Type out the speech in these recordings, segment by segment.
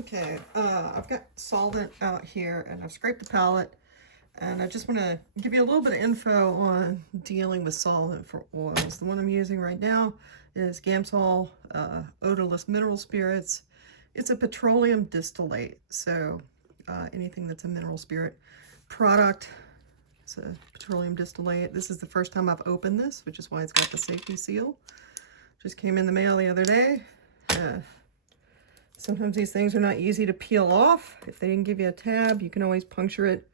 Okay, I've got solvent out here and I've scraped the palette, and I just want to give you a little bit of info on dealing with solvent for oils. The one I'm using right now is Gamsol odorless mineral spirits. It's a petroleum distillate, so anything that's a mineral spirit product, it's a petroleum distillate. This is the first time I've opened this, which is why it's got the safety seal. Just came in the mail the other day. Sometimes these things are not easy to peel off. If they didn't give you a tab, you can always puncture it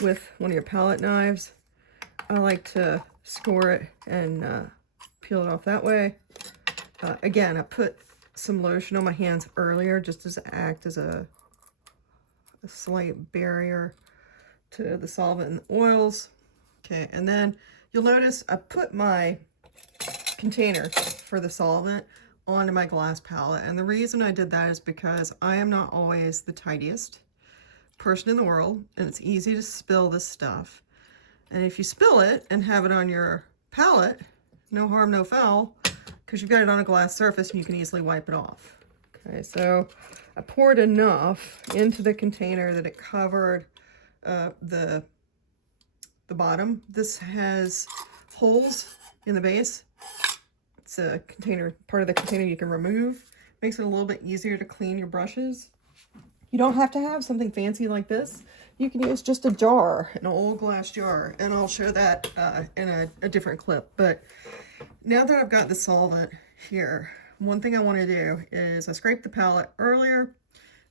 with one of your palette knives. I like to score it and peel it off that way. Again, I put some lotion on my hands earlier just to act as a slight barrier to the solvent and the oils. Okay, and then you'll notice I put my container for the solvent onto my glass palette, and the reason I did that is because I am not always the tidiest person in the world, and it's easy to spill this stuff. And if you spill it and have it on your palette, no harm, no foul, because you've got it on a glass surface and you can easily wipe it off. Okay, so I poured enough into the container that it covered the bottom. This has holes in the base. It's a container, part of the container you can remove. Makes it a little bit easier to clean your brushes. You don't have to have something fancy like this. You can use just a jar, an old glass jar, and I'll show that in a different clip. But now that I've got the solvent here, one thing I want to do is I scraped the palette earlier,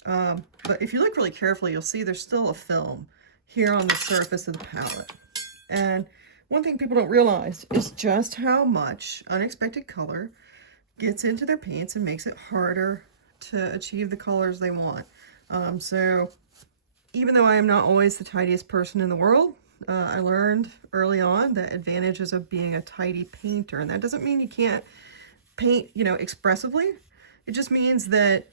but if you look really carefully, you'll see there's still a film here on the surface of the palette. And one thing people don't realize is just how much unexpected color gets into their paints and makes it harder to achieve the colors they want. So even though I am not always the tidiest person in the world, I learned early on the advantages of being a tidy painter. And that doesn't mean you can't paint, expressively. It just means that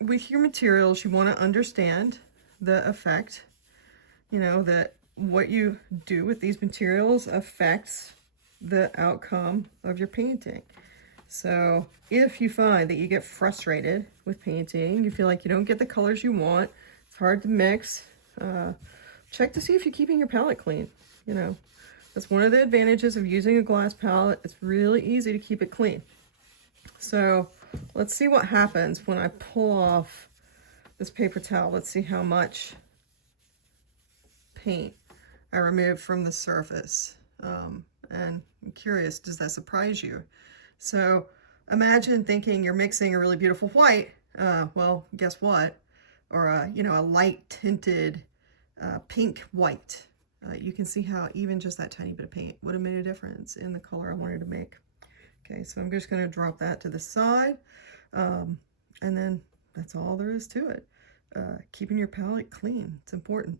with your materials, you want to understand the effect, that what you do with these materials affects the outcome of your painting. So if you find that you get frustrated with painting, you feel like you don't get the colors you want, it's hard to mix, check to see if you're keeping your palette clean. That's one of the advantages of using a glass palette. It's really easy to keep it clean. So let's see what happens when I pull off this paper towel. Let's see how much paint I removed from the surface. And I'm curious, does that surprise you? So imagine thinking you're mixing a really beautiful white. Well, guess what? Or a light tinted pink white. You can see how even just that tiny bit of paint would have made a difference in the color I wanted to make. Okay, so I'm just going to drop that to the side. And then that's all there is to it. Keeping your palette clean, it's important.